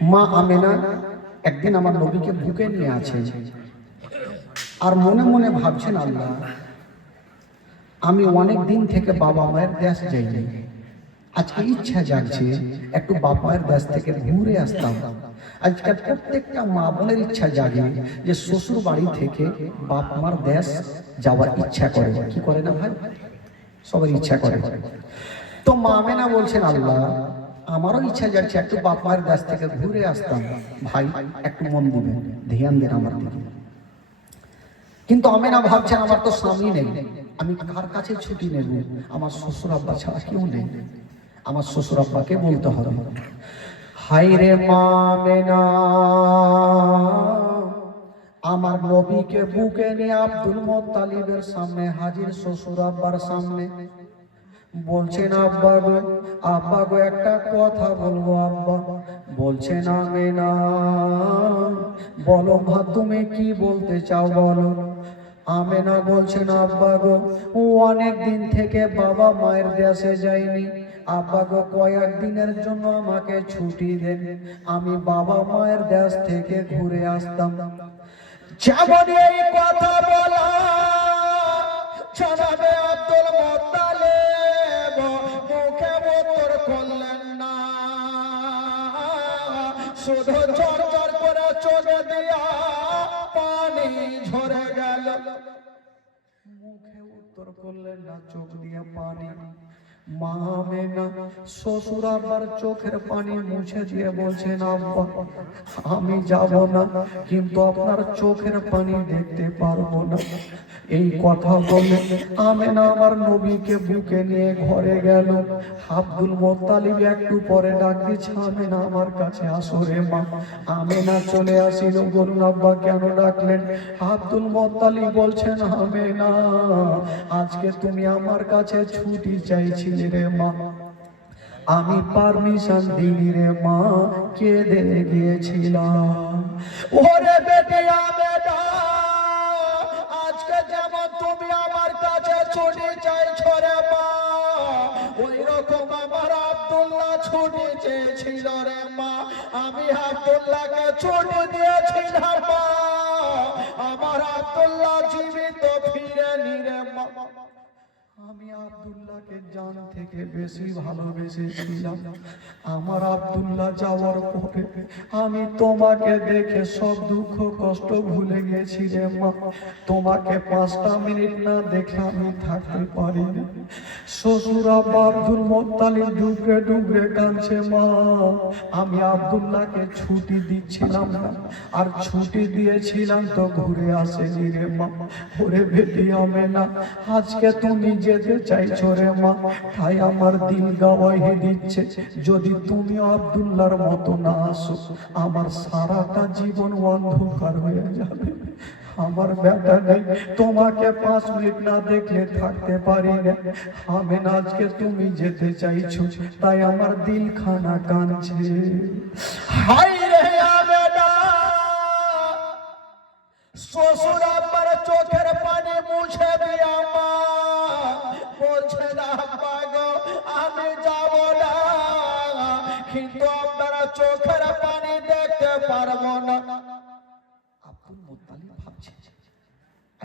মা আমেনা একদিন আমার নবীকে বুকে নিয়ে আছেন আর মনে মনে ভাবছেন, আল্লাহ, আমি অনেক দিন থেকে বাবা মায়ের দেশ যাইনি। আজকে ইচ্ছা জাগছে একটু বাবা মায়ের দেশ থেকে ঘুরে আসতাম। আজকাল প্রত্যেকটা মা বোনের ইচ্ছা জাগে যে শ্বশুর বাড়ি থেকে বাপ মার দেশ যাওয়ার ইচ্ছা করে। কি করে না ভাই? সবার ইচ্ছা করে। তো মা মেনা বলছেন, আল্লাহ আমারও ইচ্ছা যাচ্ছে একটু বাপ মায়ের দেশ থেকে ঘুরে আসতাম। ভাই, একটু মন দিবেন, ধ্যান দেন আমার দিকে। কিন্তু আমি না ভাবছেন আমার তো স্বামী নেই। আমি কার কাছে ছুটি নেব? আমার শ্বশুর আব্বা ছাড়া কেউ নেই। আমার শ্বশুর আব্বাকে বলতে হবে। হাই রে মা মেনা, আমার নবীকে বুকে নিয়ে আব্দুল মোত্তালিবের সামনে, হাজির শ্বশুর আব্বার সামনে। বলছেন, আব্বা গো আব্বা গো, একটা কথা বলব, আব্বা। বলছেন, আমি না। বলো, মা, তুমি কি বলতে চাও, বলো? আমেনা বলছেন, আব্বা গো, ও অনেক দিন থেকে বাবা মায়ের দেশে যায়নি। আব্বা গো, কয়েক দিনের জন্য আমাকে ছুটি দেন। আমি বাবা মায়ের দেশ থেকে ঘুরে আসতাম। যেমন এই কথা বলা। জানাবে আব্দুল মোত্তালেব মুখে উত্তর করলেন না চোখ দিয়ে পানি মা শ্বশুর আবার চোখের পানি মুছে দিয়ে বলছেন, আব্বা, আমি যাব না, কিন্তু আপনার চোখের পানি দেখতে পারব না। এই কথা বলে আমেনা আমার নবীকে বুকে নিয়ে ঘরে গেল। আব্দুল মোত্তালিব একটু পরে ডাক দিচ্ছে আমেনা, আমার কাছে আসো রে মা। আমেনা চলে আসিল, বলুন, আব্বা, কেন ডাকলেন? আব্দুল মোত্তালিব বলছেন, আমেনা, আজকে তুমি আমার কাছে ছুটি চাইছিলে রে মা। আমি পারমিশন দিলি রে মা, কেঁদে গিয়েছিলাম। আজকে যেমন তুমি আমার কাছে ছুটি রে মা ওই রকম আমার আব্দুল্লাহ ছুটি চেয়েছিল রে মা। আমি আব্দুল্লাহকে ছুটি দিয়েছিলাম মা। আমার আব্দুল্লাহ জীবিত ফিরে নিরে মা। আমি আব্দুল্লাহকে জান থেকে বেশি ভালোবেসেছিলাম আমার আব্দুল্লাহ যাওয়ার পরে আমি তোমাকে দেখে সব দুঃখ কষ্ট ভুলে গেছি রে মা তোমাকে পাঁচটা মিনিট না দেখে আমি থাকতে পারি শ্বশুর আব্দুল মোত্তালিব ডুবরে ডুবরে কাঁদছে, মা, আমি আব্দুল্লাহকে ছুটি দিচ্ছিলাম না। আর ছুটি দিয়েছিলাম তো ঘুরে আসেনি রে মা। ওরে বেটি আমি না আজকে তুমি যেতে চাইছো রে মা, তাই আমার দিল গাওয়াই দিচ্ছে। যদি তুমি আব্দুল্লাহর মতো না আসো, আমার সারাটা জীবন অন্ধকার হয়ে যাবে। আমার বেটা নেই, তোমাকে পাঁচ মিনিট না দেখলে থাকতে পারি না। আমি আজকে তুমি যেতে চাইছো, তাই আমার দিল খানা কাঁদছে। হাই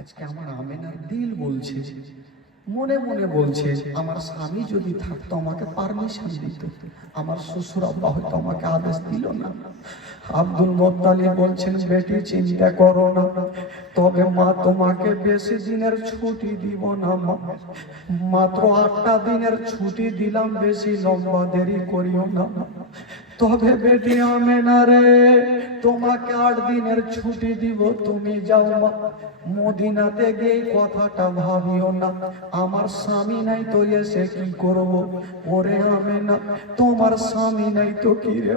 আজকে আমার আমেনার দিল বলছে, মনে মনে বলছে, আমার স্বামী যদি থাকতো, আমাকে পারমিশন দিত। আমার শ্বশুর আব্বা হয়তো আমাকে আদেশ দিল না। আব্দুল মোত্তালিব বলছেন, বেটি, চিন্তা করো না। তবে মা, তোমাকে বেশি দিনের ছুটি দিব না, মা। মাত্র আটটা দিনের ছুটি দিলাম, বেশি লম্বা দেরি করিও না তবে বেটি আমেনা রে তোমাকে আট দিনের ছুটি দিব, তুমি যাও মা। মদিনাতে গিয়ে কথাটা ভাবিও না। আমার স্বামী নাই তো এসে কি করব? ওরে আমেনা, তোমার স্বামী নাই তো কি রে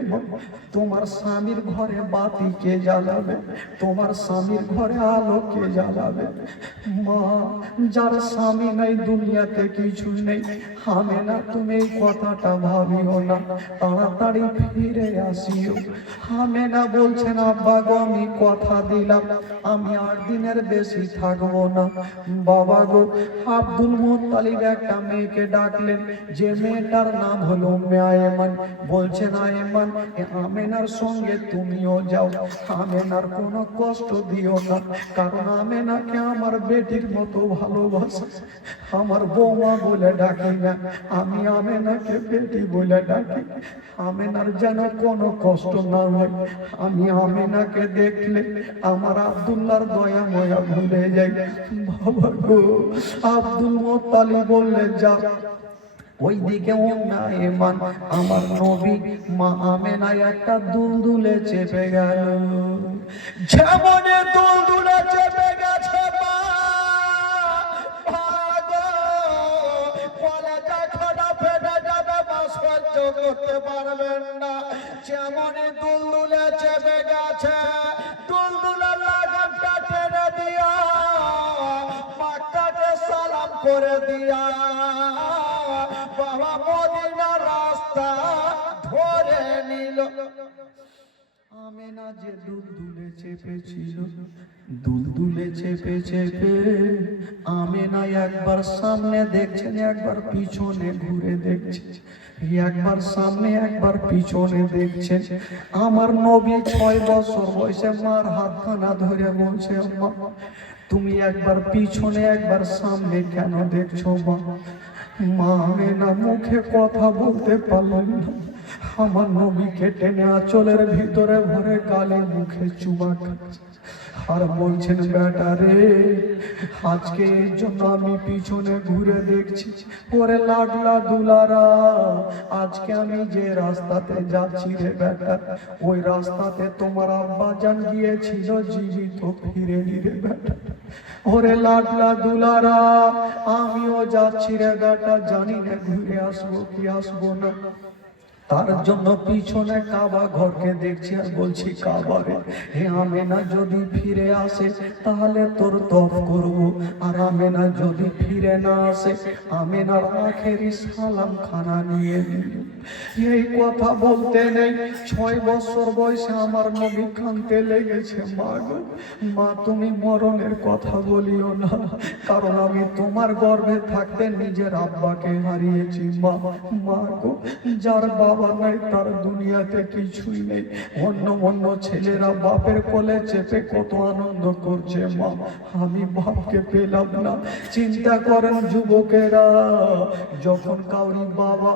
তোমার স্বামীর ঘরে বাতি কে জ্বালাবে? তোমার স্বামীর ঘরে আলো কে জ্বালাবে? মা, যার স্বামী নাই, দুনিয়াতে কিছু নেই। আমেনা, তুমি এই কথাটা ভাবিও না। তাড়াতাড়ি ফিরে আসিও আমেনা বলছেন, আব্বা গো, আমি কথা দিলাম। আমি আট দিনের বেশি থাকব না। বাবা গো, আব্দুল মোত্তালিব একটা মেয়েকে ডাকলেন। যে মেয়েটার নাম হলো মেয়েমান বলছেন, আয়েমান আমেনার সঙ্গে তুমিও যাও। আমেনার কোনো কষ্ট দিও না, কারণ আমেনাকে আমার বেটির মতো ভালোবাসা। আমার বৌমা বলে ডাকি না, আমি আমেনাকে বেটি বলে ডাকি। আমেনার যেন কোনো কষ্ট না হয়। আমি আমেনাকে দেখলে আমার আব্দুল্লাহর দয়া ময়া ভুলে যাই। বাবা গো, আব্দুল মোত্তালি বললেন যা। ওই দিকে এমান, আমার নবী মা আমেনা একটা দুলদুলে চেপে গেল। যেমনে দুলদুলে চেপে করতে পারবেন না। যেমনে দুলদুলে চেপে গেছে দুলদুলে লাগামটা টেনে দিয়া সালাম করে দিয়া বাবা রাস্তা ধরে নিল। আমেনা যে দুল দুলে চেপেছিল দুল দুলে চেপে চেপে আমেনা একবার সামনে দেখছেন একবার পিছনে ঘুরে দেখছে। একবার সামনে, একবার পিছনে দেখছেন। আমার নবী ছয় বছর বয়সে মার হাতখানা ধরে বলছে মা তুমি একবার পিছনে, একবার সামনে কেন দেখছ, মা? মা আমেনা মুখে কথা বলতে পারলেন না। আমার নবীকে টেনে আঁচলের ভিতরে ভরে গালে মুখে চুমা খাচ্ছে। আর বলছেন, বেটা রে, আজকে এর জন্য আমি পিছনে ঘুরে দেখছি ওরে লাডলা দুলারা, আজকে আমি যে রাস্তাতে যাচ্ছি রে বেটা, ওই রাস্তাতে তোমার আব্বা জান গিয়েছিল, জীবিত ফিরে রে বেটা। ওরে লাডলা দুলারা, আমিও যাচ্ছি রে বেটা, জানি না ঘুরে আসব কি আসব না। তার জন্য পিছনে কাবা ঘরকে দেখছি আর বলছি কাবারে হে আমেনা, যদি ফিরে আসে, তাহলে তোর তফ করব। আর আমেনা, যদি ফিরে না আসে, আমেনার আখেরি সালাম খানা নিয়ে এই কথা বলতে নেই, ছয় বছর বয়সে আমার নবী কানতে লেগেছে, মা গো। মা, তুমি মরণের কথা বলিও না, কারণ আমি তোমার গর্ভে থাকতে নিজের আব্বাকে হারিয়েছি। মা মা গো, যার বাবা নাই তার দুনিয়াতে কিছুই নেই। অন্য অন্য ছেলেরা বাপের কোলে চেপে কত আনন্দ করছে, মা, আমি বাপকে পেলাম না। চিন্তা করেন যুবকেরা, যখন কাউরি বাবা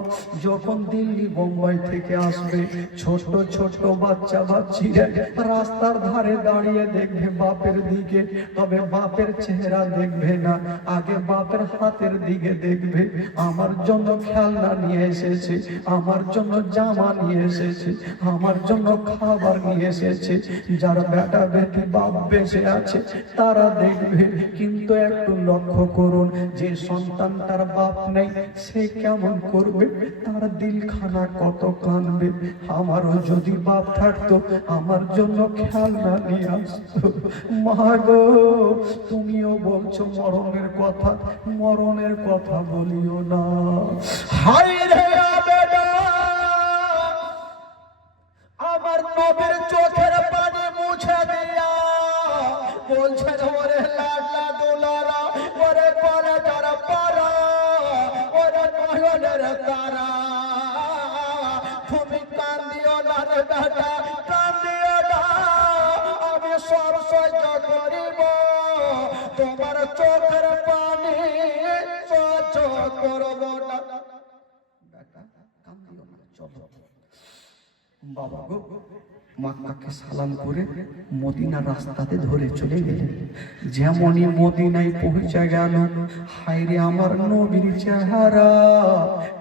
যখন দিল্লি, বোম্বাই থেকে আসবে ছোট ছোট বাচ্চা বাচ্চিরা রাস্তার ধারে দাঁড়িয়ে দেখবে বাপের দিকে, তবে বাপের চেহারা দেখবে না। আগে বাপের হাতের দিকে দেখবে, আমার জন্য খেলনা নিয়ে এসেছে, আমার জন্য জামা নিয়ে এসেছে, আমার জন্য খাবার নিয়ে এসেছে। যারা বেটা বেটি বাপ বেঁচে আছে, তারা দেখবে। কিন্তু একটু লক্ষ্য করুন, যে সন্তান তার বাপ নেই, সে কেমন করবে? তার দিলখানা কত কানবে আমারও যদি বাপ থাকতো, আমার জন্য খেলনা নিয়ে আসতো। মা গো, তুমিও বলছো মরণের কথা মরণের কথা বলিও না। হাই রে আবেদা আমার নবীর চোখের পানি মুছে দিয়া বলছেন, ওরে লাডলা দুলারা, ওরে কলে যারা পারা ওরে নয়নের তারা। তুমি কান্দিও না রে বেটা বাবা গো মাক্কাকে সালাম করে মদিনার রাস্তাতে ধরে চলে গেলেন। যেমনই মদিনায় পৌঁছে গেল হাইরে আমার নবীর চেহারা।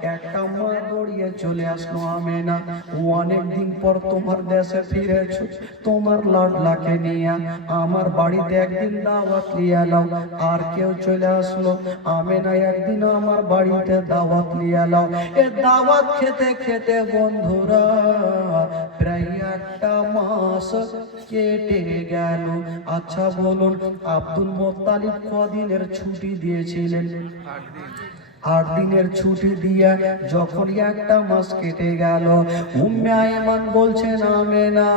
একটা মা দৌড়িয়ে চলে আসলো আমেনা। ও অনেকদিন পর তোমার দেশে ফিরেছ, তোমার লাডলাকে নিয়ে। আমার বাড়িতে একদিন দাওয়াত নিয়ে এলাম আর কেউ চলে আসলো। আমেনা একদিন আমার বাড়িতে দাওয়াত নিয়ে এলাম এ দাওয়াত খেতে খেতে বন্ধুরা, প্রায় একটা মাস কেটে গেল। আচ্ছা বলুন আব্দুল মোত্তালিব কদিনের ছুটি দিয়েছিলেন? আট দিনের ছুটি দিয়ে যখন একটা মাস কেটে গেল, উম্মে আয়মান বলছেন আমে না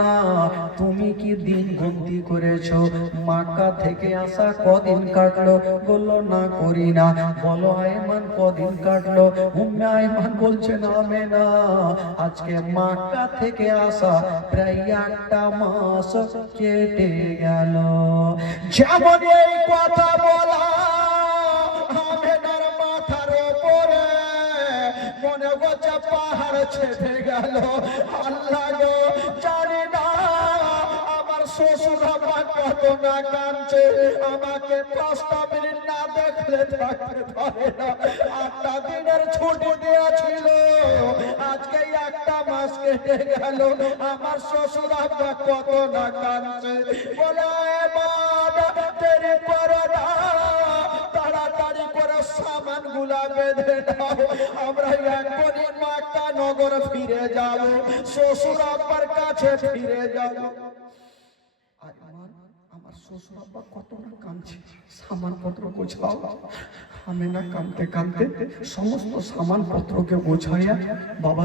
তুমি কি দিন গন্তি করেছ? মাক্কা থেকে আসা কদিন কাটলো? বলল, না করি না। বলো, আয়মান, কদিন কাটলো? উম্মে আয়মান বলছেন আমে না আজকে মাক্কা থেকে আসা প্রায় একটা মাস কেটে গেল। যেমন এই কথা বলা মনে হচ্ছে পাহাড় ছেপে গেল। আল্লাহ গো, জানি না, আমার শ্বশুর আমার কত না কাঁদছে আমাকে মিনিট না দেখলে থাকতে পারে না। আটটা দিনের ছুটি দিয়েছিল, আজকে একটা মাস কেটে গেল, আমার শ্বশুর আব্বা কত না কাঁদছে বলে এবার দেরি গুলা বেঁধে দাও আমরা এখনই মাক্কা নগর ফিরে যাব, শ্বশুর আব্বার কাছে ফিরে যাব। কত আমি না সমস্ত সামান পত্রকে গোছাইয়া বাবা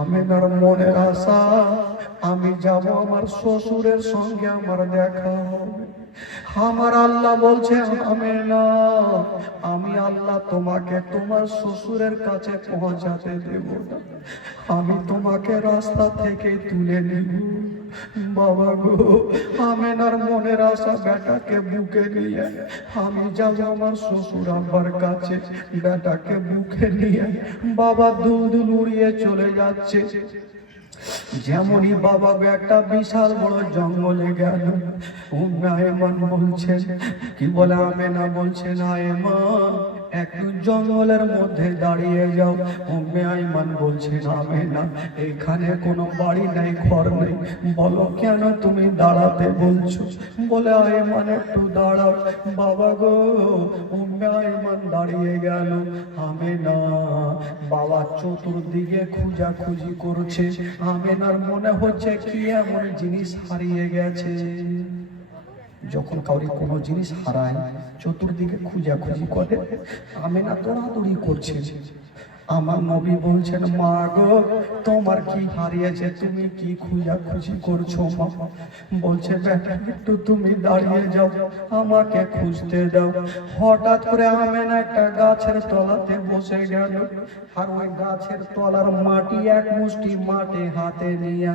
আমেনার মনের আশা, আমি যাব আমার শ্বশুরের সঙ্গে আমার দেখা হবে। আমার আল্লাহ বলছে আমি না। আমি আল্লাহ তোমাকে তোমার শ্বশুরের কাছে পৌঁছাতে দেব না। আমি তোমাকে রাস্তা থেকে তুলে নিব। বাবা গো, আমেনার মনের আশা বেটাকে বুকে নিয়ে, আমি যাব আমার শ্বশুর আব্বার কাছে বেটাকে বুকে নিয়ে। বাবা দুল দুল উড়িয়ে চলে যাচ্ছে। যেমনই বাবা একটা বিশাল বড় জঙ্গলে গেল আয়মান বলছেন কি বলে আমেনা বলছেন আয়মান একটু জঙ্গলের মধ্যে দাঁড়িয়ে যাও উম্মে আয়মান বলছেন আমেনা, এখানে কোনো বাড়ি নাই, ঘর নেই। বলো কেন তুমি দাঁড়াতে বলছো? বলে আয়মান একটু দাঁড়াও। বাবা গো উম্মে আয়মান দাঁড়িয়ে গেল, আমেনা। বাবা চতুর্দিকে খোঁজাখুঁজি করছে। আমেনার মনে হচ্ছে কি এমন জিনিস হারিয়ে গেছে। যখন কাউরি কোনো জিনিস হারায়, চতুর্দিকে খুঁজাখুঁজি করে, আমেনা দৌড়াদৌড়ি করছে। আমার নবী বলছেন, মা গো, তোমার কি হারিয়েছে? তুমি কি খুঁজাখুঁজি করছ, মা? বলছে, বেটা, একটু তুমি দাঁড়িয়ে যাও, আমাকে খুঁজতে দাও। হঠাৎ করে আমেনা একটা গাছের তলাতে বসে গেল। আর ওই গাছের তলার মাটি এক মুষ্টি মাটি হাতে নিয়ে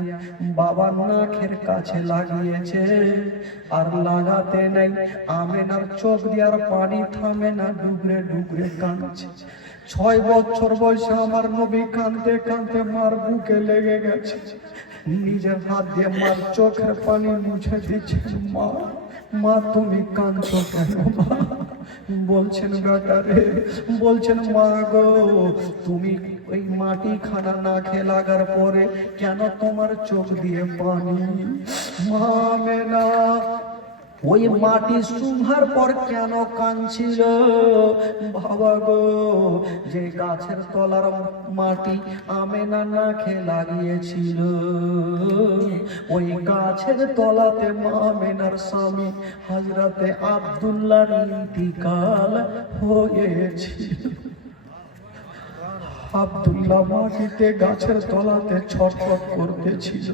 বাবা নাখের কাছে লাগিয়েছে। আর লাগাতে নেই, আমেনার চোখ দিয়ে আর পানি থামে না ডুবরে ডুবরে কাঁদছে। ছয় বছর বয়সে আমার নবী কাঁদতে কাঁদতে মার বুকে লেগে গেছে। নিজের হাত দিয়ে মার চোখের পানি মুছে দিচ্ছে মা। মা, তুমি কাঁদছো কেন মা? বলছেন বেটারে বলছেন, মা গো, তুমি ওই মাটি খানা না খেয়ে লাগার পরে কেন তোমার চোখ দিয়ে পানি? মা, মেনা ওই মাটি শুনহার পর কেন কাঁদছিল? বাবা গো, যে গাছের তলার মাটি আমেনা না খেয়ে লাগিয়েছিল। ওই গাছের তলাতে মা আমেনার স্বামী হাজরাতে আব্দুল্লাহ ইন্তিকাল হয়েছিল। আব্দুল্লাহ মাটিতে গাছের তলাতে ছটফট করতেছিল।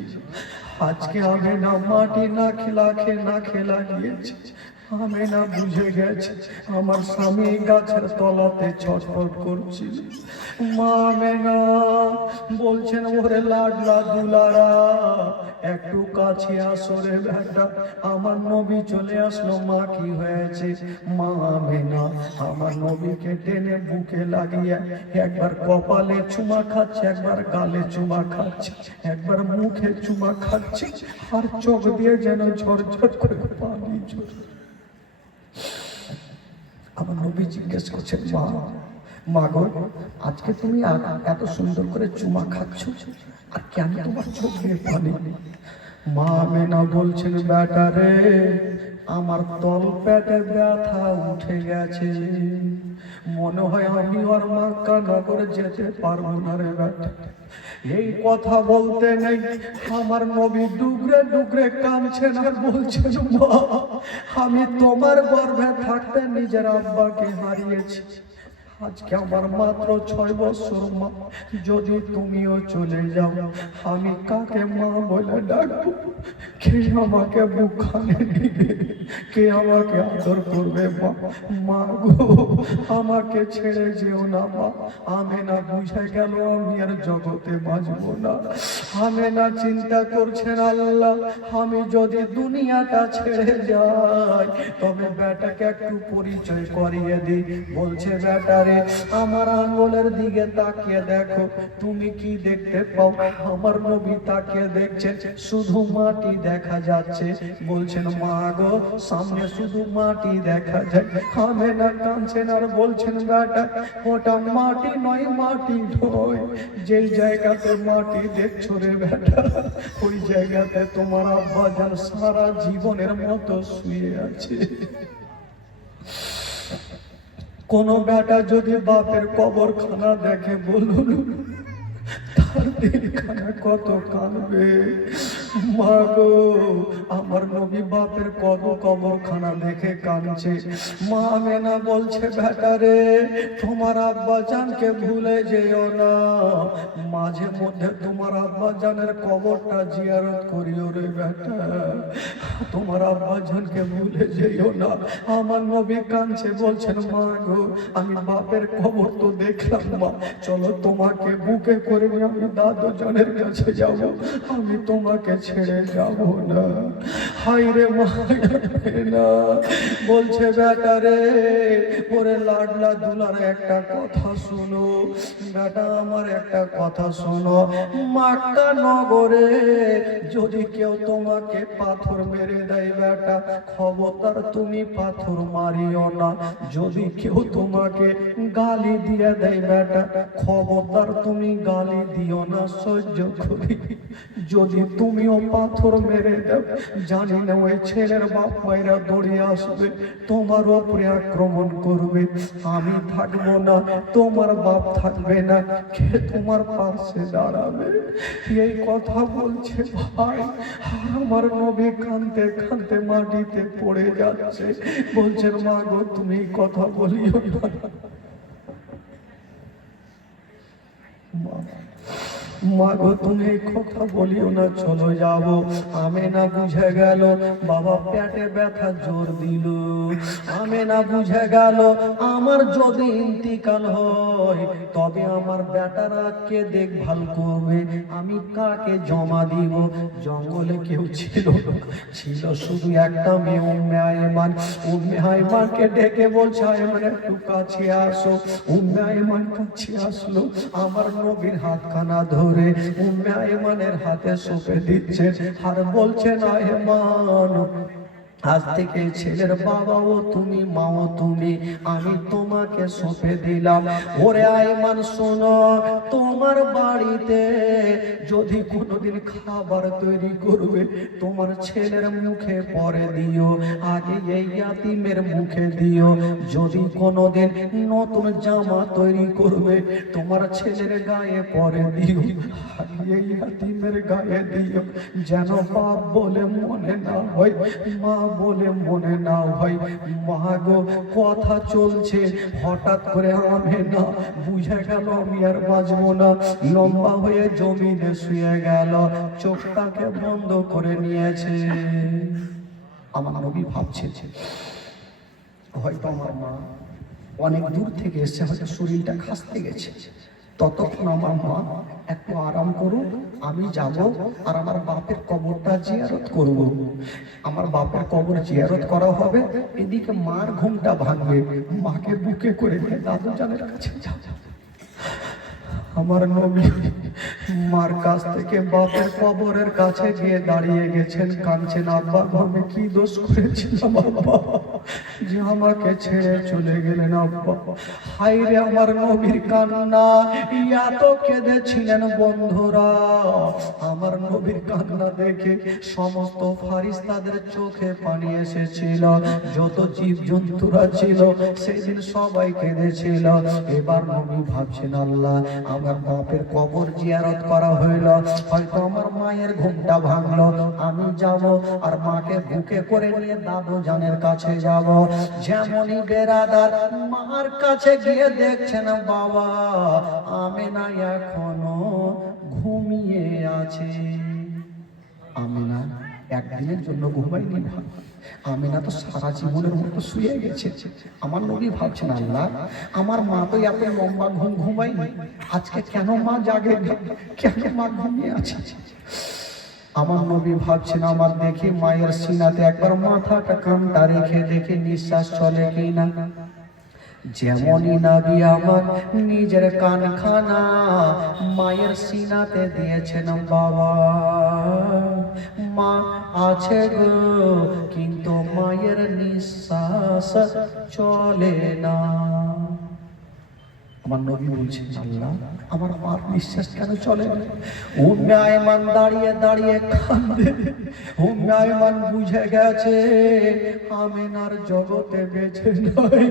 আজকে আমি না মাটি না খেলা খে না খেলা গিয়েছে আমি না বুঝে গেছে, আমার স্বামী গাছের তলাতে ছটফট করছিল। মা মেনা বলছেন, ওরে লাডলা দুলারা, একটু কাছে আসো রে বেটা আমার নবী চলে আসলো, মা কি হয়েছে? মা মেনা আমার নবীকে টেনে বুকে লাগিয়ে একবার কপালে চুমা খাচ্ছে, একবার গালে চুমা খাচ্ছে, একবার মুখে চুমা খাচ্ছে, আর চোখ দিয়ে যেন ঝরঝর করে পানি ঝরে আমার নবী জিজ্ঞেস করছেন মা মা গো আজকে তুমি এত সুন্দর করে চুমা খাচ্ছ? আর কেন তোমার চোখে পানি? মা মেনা বলছেন বেটা রে আমার তল পেটে ব্যথা উঠে গেছে। মনে হয় আমি আর মাক্কা নগরে যেতে পারব না রে এই কথা বলতে নেই, আমার নবী ডুগরে ডুগরে কাঁদছেন আর বলছেন আমি তোমার গর্ভে থাকতে নিজের আব্বাকে হারিয়েছি। আজকে আমার মাত্র ছয় বছর, মা। যদি তুমিও চলে যাও, আমি কাকে মা বলে ডাকবো? কে আমাকে বুখানে নিবে কে আমাকে আদর করবে, মা? মা গো, আমাকে ছেড়ে যেও না, মা। আমি না বুঝে গেল আমি আর জগতে বাঁচবো না। আমি না চিন্তা করছেন আল্লাহ, আমি যদি দুনিয়াটা ছেড়ে যাই, তবে বেটাকে একটু পরিচয় করিয়ে দিই। বলছে বেটারে আমার আঙ্গুলের দিকে তাকিয়ে দেখো, তুমি কি দেখতে পাও? আমার নবী তাকিয়ে দেখছেন, শুধু মাটি দেখা যাচ্ছে। বলছেন, মা গো, সামনে শুধু মাটি দেখা যায়। আমি না কাঁদছেন আর বলছেন, বেটা, ওটা মাটি নয় মাটি নয় যেই জায়গাতে মাটি দেখছ রে বেটা, ওই জায়গাতে তোমার আব্বা যান সারা জীবনের মতো শুয়ে আছে। কোন বেটা যদি বাপের কবরখানা দেখে বলুন তার দিলখানা কত কাঁদবে? মা গো, আমার নবী বাপের কত কবরখানা দেখে কাঁদছে। মা মেনা বলছে, বেটা রে, তোমার আব্বা জানকে ভুলে যেও না। মাঝে মধ্যে তোমার আব্বা জানের কবরটা জিয়ারত করিও রে বেটা। তোমার আব্বা জানকে ভুলে যেও না। আমার নবী কাঁদছে, বলছেন, মা গো, আমি বাপের কবর তো দেখলাম মা। চলো তোমাকে বুকে করে আমি দাদু জনের কাছে যাব। আমি তোমাকে ছেড়ে যাব না। হাই রে না বলছে বেটা রে ওরে লাডলা দুলার একটা কথা শোনো। বেটা, আমার একটা কথা শোনো। মাক্কা নগরে যদি কেউ তোমাকে পাথর মেরে দেয় বেটা, খবরদার তুমি পাথর মারিও না। যদি কেউ তোমাকে গালি দিয়ে দেয় বেটা, খবরদার তুমি গালি দিও না। সহ্য করি। যদি তুমিও পাথর মেরে দাও জানি না ওই ছেলের বাপ মায়েরা দৌড়ে আসবে। তোমার ওপরে আক্রমণ করবে। আমি থাকব না, তোমার বাপ থাকবে না। কে তোমার পাশে দাঁড়াবে? এই কথা বলছে ভাই? আমার নবী কানতে কানতে মাটিতে পড়ে যাচ্ছে। বলছেন, মা গো, তুমি কথা বলিও না মা- মা গো, তুমি কথা বলিও না, চলো যাব। আমি না বুঝে গেল, বাবা পেটে ব্যথা জোর দিল। আমি না বুঝে গেল, আমার যদি ইন্তিকাল হয়, তবে আমার বেটারা কে দেখভাল করবে? আমি কাকে জমা দিব? জঙ্গলে কেউ ছিল। ছিল শুধু একটা মেয়ে উম্মে আয়মান ডেকে বলছে, আয়মান, একটু কাছে আসো। উম্মে আয়মান কাছে আসলো, আমার নবীর হাতখানা ধরে উম্মে আয়মানের হাতে সঁপে দিচ্ছে আর বলছে না আয়মান আজ থেকে ছেলের বাবাও তুমি, মাও তুমি, আমি তোমাকে সঁপে দিলাম। ওরে আয়মান, শোনো, তোমার বাড়িতে যদি কোনোদিন খাবার তৈরি করবে, তোমার ছেলের মুখে পরে দিও, আগে এই ইয়াতিমের মুখে দিও। যদি কোনোদিন নতুন জামা তৈরি করবে, তোমার ছেলের গায়ে পরে দিও, আগে এই ইয়াতিমের গায়ে দিও। যেন বাপ বলে মনে না হয়, মা বলে মনে না হয়। মা গো, কথা চলছে। হঠাৎ করে আমি না, বুঝে গেল আমি আর বাঁচবো না। লম্বা হয়ে জমিনে শুয়ে গেল, চোখটাকে বন্ধ করে নিয়েছে। আমার নবী ভাবছে হয়তো আমার মা অনেক দূর থেকে এসছে, হয়তো শরীরটা খাসতে গেছে। ততক্ষণ আমার মা একটু আরাম করুন আমি যাব আর আমার বাপের কবরটা জিয়ারত করব। আমার বাপের কবর জিয়ারত করা হবে, এদিকে মার ঘুমটা ভাঙবে, মাকে বুকে করে দাদু জানের কাছে যাব আমার নবী মার কাছ থেকে বাপের কবরের কাছে গিয়ে দাঁড়িয়ে গেছেন, কাঁদছেন, আব্বা, আমি কি দোষ করেছিলাম, আব্বা? যে আমাকে ছেড়ে চলে গেলেন, আব্বা। হাইরে আমার নবীর কান্না, এত কেঁদেছিলেন বন্ধুরা। আমার নবীর কান্না দেখে সমস্ত ফারিস্তাদের চোখে পানি এসেছিল, যত জীব জন্তুরা ছিল, সেদিন সবাই কেঁদেছিল। এবার নবী ভাবছেন, আল্লাহ, আমার বাপের কবর জিয়ারত করা হইল। হয়তো আমার মায়ের ঘুমটা ভাঙলো, আমি যাব আর মাকে বুকে করে নিয়ে দাদু জানের কাছে যাব। যেমনই বেরাদার মার কাছে গিয়ে দেখছেন, বাবা আমি না এখনও ঘুমিয়ে আছে। আমিনা একদিনের জন্য ঘুমাইনি ভাব আমিনা তো সারা জীবনের মতো শুয়ে গেছে। আমার নবী ভাবছেন, আল্লাহ, আমার মা তো এত লম্বা ঘুম ঘুমাইনি আজকে কেন মা জাগে? কেন মা ঘুমিয়ে আছে? আমার নবী ভাবছেন, আমার দেখি মায়ের সিনাতে একবার মাথাটা কানটা রেখে দেখে নিঃশ্বাস চলে কিনা। যেমনই নাবি আমার নিজের কানখানা মায়ের সিনাতে দিয়েছেন বাবা। মা আছে গো, কিন্তু মায়ের নিঃশ্বাস চলে না। আমার নবী বলছেন, আল্লাহ, আমার মার নিঃশ্বাস কেন চলে না? উম্মে আয়মান দাঁড়িয়ে দাঁড়িয়ে কান্দে উম্মে আয়মান বুঝে গেছে, আমিনার জগতে বেঁচে নয়।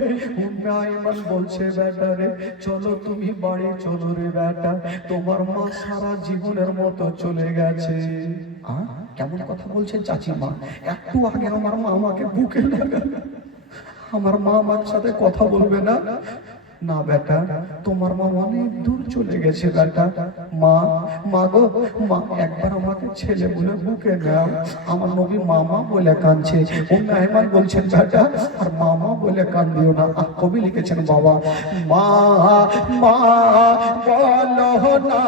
উম্মে আয়মান বলছে, বেটা রে, চলো তুমি বাড়ি, চলো রে বেটা, তোমার মা সারা জীবনের মতো চলে গেছে? কেমন কথা বলছেন চাচিমা একটু আগে আমার মা আমাকে বুকে লাগালো। আমার মা আমার সাথে কথা বলবে না। না বেটা তোমার মা অনেক দূর চলে গেছে বেটা। মা মা গো মা একবার আমাকে ছেলে বলে বুকে নাও। আমার নবী মামা বলে কাঁদছে। ও মেহমান বলছেন বেটা আর মামা বলে কান্দিও না। আহ, কবি লিখেছেন বাবা মা মা বলো না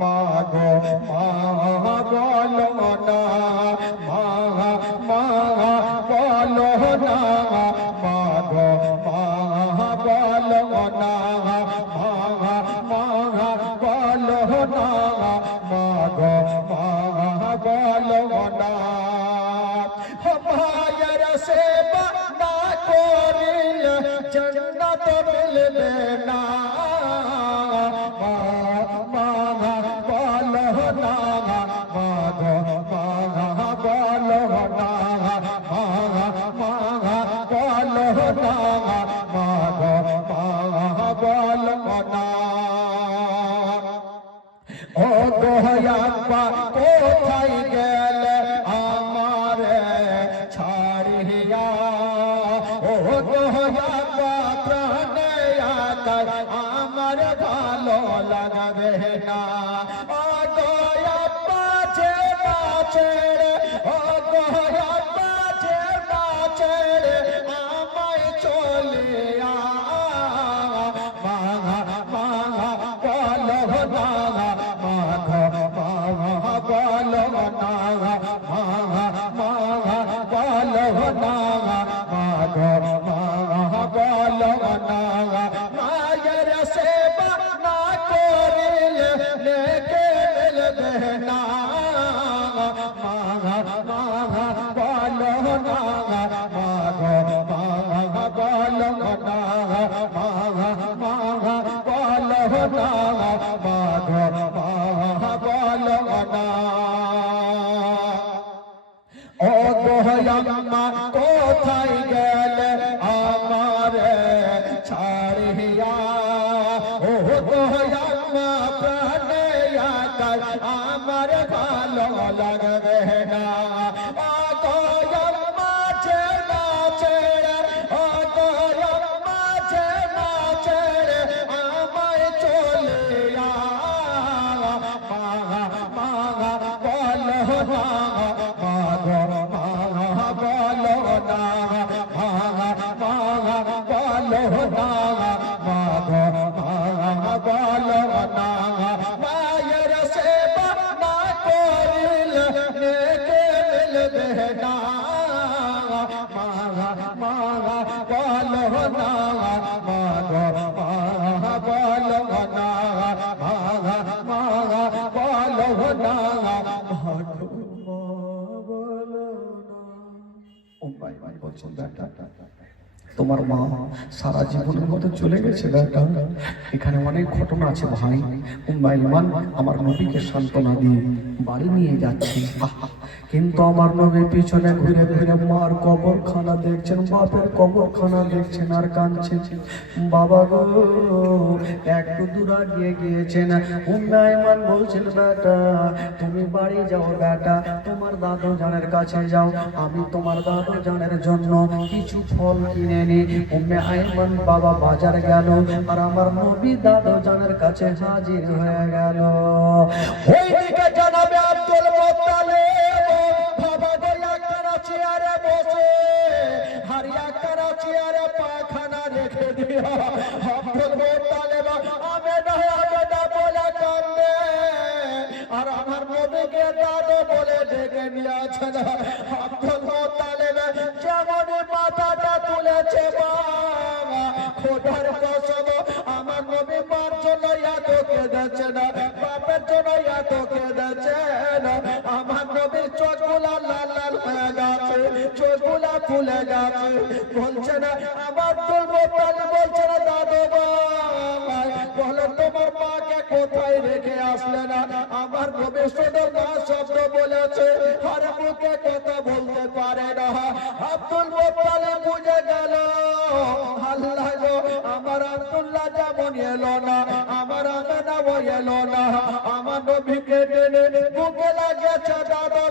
মা গো মা বলো না। না গোয়াম্মা কোথায় তোমার মা সারা জীবনের মতো চলে গেছে, বেটা। এখানে অনেক ঘটনা আছে ভাই। ইমান আমার নবীকে সান্ত্বনা দিয়ে বাড়ি নিয়ে যাচ্ছি। কিন্তু আমার নবী পিছনে ঘুরে ঘুরে মার কবরখানা দেখছেন, বাপের কবরখানা দেখছেন আর কাঁদছেন। বাবা গো, একটু দূর গিয়ে গিয়েছেন। উম্মাই ইমান বলছেন, বেটা, তুমি বাড়ি যাও বেটা, তোমার দাদু জানের কাছে যাও। আমি তোমার দাদু জানের জন্য কিছু ফল কিনে নি। উম্মে আইমান বাবা বাজার গেল আর আমার নবী দাদু জানের কাছে হাজির হয়ে গেল। ওইদিকে জানাবে আব্দুল মুত্তালিব। বাবা গোলা করাচি আরে বসে। হারিয়া করাচি আরে পাখানা রেখে দিয়া আব্দুল মুত্তালিব আমি না বলে কান্দে। আর আমার নবীকে দাদু বলে ডেকে নিয়ে আছেন আব্দুল নবী মার জন্য কেঁদেছে না, বাপের জন্য এত কেঁদেছে না। আমার নবীর চোখগুলা লাল লাল হয়ে গেছে, চোখগুলা ফুলে গেছে। বলছে না, আমার আব্দুল মুত্তালিব বলছে না, দাদু বলো তোমার মাকে কোথায় রেখে আসলে না? আমার নবী শুধু মা শব্দ বলেছে আর মুখে কথা বলতে পারে না। আব্দুল মুত্তালিব বুঝে গেল, আল্লাহ যেমন এলো না, আমার আমেনা এলো না। আমার নবীকে টেনে বুকে লাগিয়েছে দাদা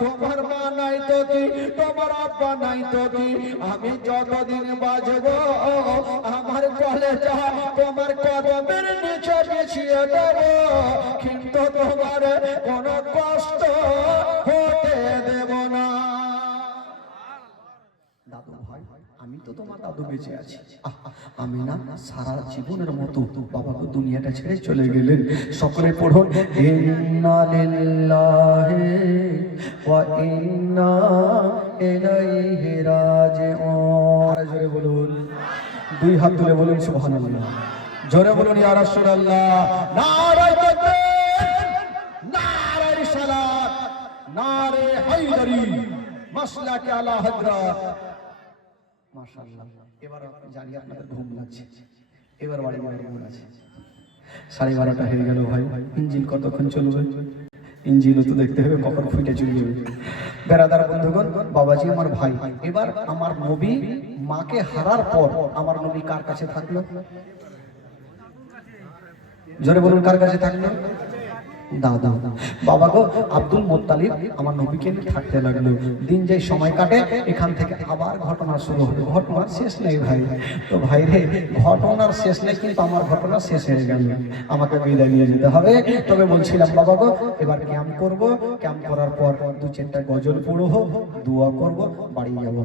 তোমার মা নাই তো কি? তোমার আব্বা নাই তো কি? আমি যতদিন বাজবো আমার কলেজা তোমার কদমের নিচে বিছিয়ে দেব। কিন্তু তোমার কোনো তোমার দাদু বেঁচে আছি। আমি না সারা জীবনের মতো বাবাকে দুনিয়াটা ছেড়ে চলে গেলেন। সকলে পড়ুন ইন্না লিল্লাহি ওয়া ইন্না ইলাইহি রাজিউন। জোরে বলুন দুই হাত তুলে বলুন সুবহানাল্লাহ। জোরে বলুন ইয়া রাসূলুল্লাহ। নারায়ে তাকবীর নারায়ে রিসালাত নারে হায়দারি মাসলাকে আলা হযরত মাশাআল্লাহ। এবার জানি আপনাদের ঘুম লাগছে। এবার বাড়ি বাড়ি ঘুম আছে সাড়ে বারোটা হয়ে গেল ভাই। ইঞ্জিন কতক্ষণ চলবে? ইঞ্জিনও তো দেখতে হবে কখন ফুটে চলবে বেড়াদার বন্ধুগণ বাবাজি আমার ভাই। এবার আমার নবী মাকে হারার পর আমার নবী কার কাছে থাকল? জোরে বলুন কার কাছে থাকল? দাদা বাবা গো, আব্দুল মোত্তালিব আমার নবীকে থাকতে লাগল। দিন সময় কাটে, এখান থেকে আবার ঘটনা শুরু হবে। ঘটনার শেষ নেই ভাই। তো ভাই রে, ঘটনার শেষ নেই, কিন্তু আমার ঘটনা শেষ হয়ে গেল। আমাকে বিদায় নিয়ে যেতে হবে। তবে বলছিলাম, বাবা গো, এবার ক্যাম্প করব। ক্যাম্প করার পর দু চারটা গজল পড়ব, দোয়া করব, বাড়ি যাব।